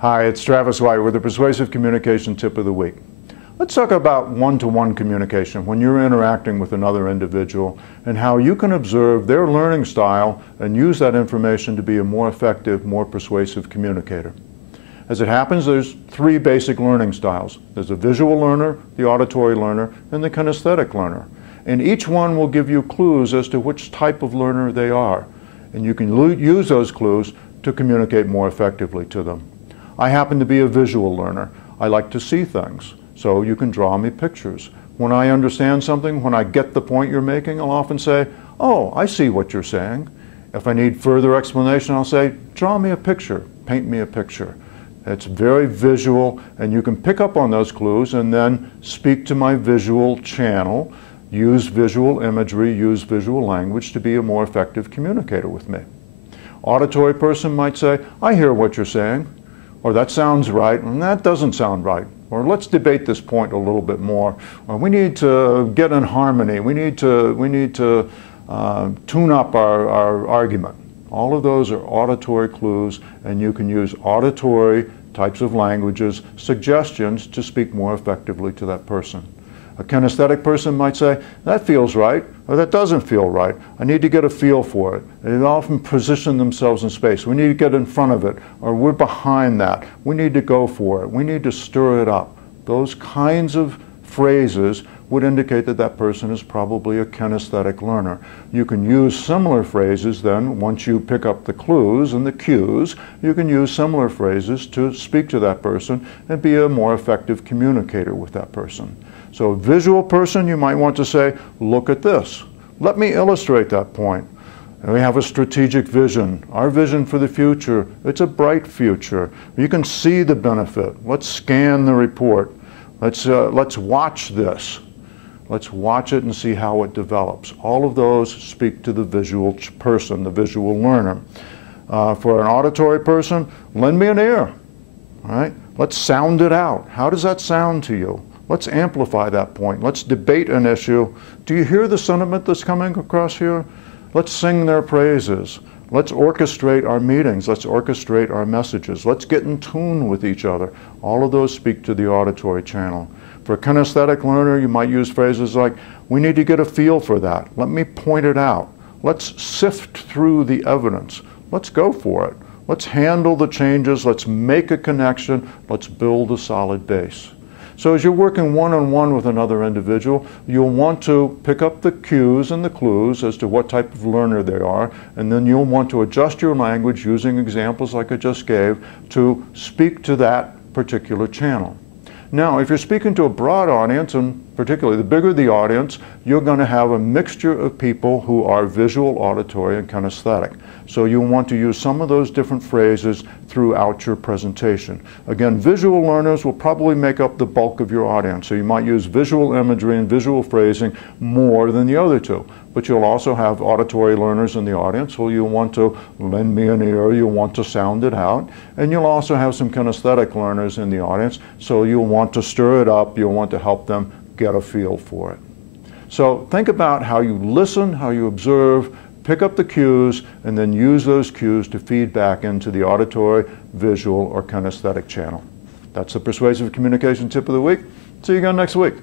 Hi, it's Travis White with the Persuasive Communication Tip of the Week. Let's talk about one-to-one communication when you're interacting with another individual and how you can observe their learning style and use that information to be a more effective, more persuasive communicator. As it happens, there's three basic learning styles. There's a visual learner, the auditory learner, and the kinesthetic learner. And each one will give you clues as to which type of learner they are. And you can use those clues to communicate more effectively to them. I happen to be a visual learner. I like to see things, so you can draw me pictures. When I understand something, when I get the point you're making, I'll often say, "Oh, I see what you're saying." If I need further explanation, I'll say, "Draw me a picture, paint me a picture." It's very visual, and you can pick up on those clues and then speak to my visual channel, use visual imagery, use visual language to be a more effective communicator with me. Auditory person might say, "I hear what you're saying," or "That sounds right," and "That doesn't sound right," or "Let's debate this point a little bit more," or "We need to get in harmony, we need to tune up our argument." All of those are auditory clues, and you can use auditory types of languages, suggestions to speak more effectively to that person. A kinesthetic person might say, "That feels right," or "That doesn't feel right. I need to get a feel for it." They often position themselves in space. "We need to get in front of it," or "We're behind that. We need to go for it. We need to stir it up." Those kinds of phrases would indicate that that person is probably a kinesthetic learner. You can use similar phrases then, once you pick up the clues and the cues, you can use similar phrases to speak to that person and be a more effective communicator with that person. So a visual person, you might want to say, "Look at this. Let me illustrate that point." And we have a strategic vision. Our vision for the future, it's a bright future. You can see the benefit. Let's scan the report. Let's watch this. Let's watch it and see how it develops. All of those speak to the visual person, the visual learner. For an auditory person, lend me an ear. All right? Let's sound it out. How does that sound to you? Let's amplify that point. Let's debate an issue. Do you hear the sentiment that's coming across here? Let's sing their praises. Let's orchestrate our meetings. Let's orchestrate our messages. Let's get in tune with each other. All of those speak to the auditory channel. For a kinesthetic learner, you might use phrases like, "We need to get a feel for that. Let me point it out. Let's sift through the evidence. Let's go for it. Let's handle the changes. Let's make a connection. Let's build a solid base." So as you're working one-on-one with another individual, you'll want to pick up the cues and the clues as to what type of learner they are, and then you'll want to adjust your language using examples like I just gave to speak to that particular channel. Now, if you're speaking to a broad audience, and particularly the bigger the audience, you're going to have a mixture of people who are visual, auditory, and kinesthetic. So you'll want to use some of those different phrases throughout your presentation. Again, visual learners will probably make up the bulk of your audience, so you might use visual imagery and visual phrasing more than the other two. But you'll also have auditory learners in the audience, so you'll want to lend me an ear, you'll want to sound it out, and you'll also have some kinesthetic learners in the audience, so you'll want to stir it up, you'll want to help them get a feel for it. So think about how you listen, how you observe, pick up the cues, and then use those cues to feed back into the auditory, visual, or kinesthetic channel. That's the Persuasive Communication Tip of the Week. See you again next week.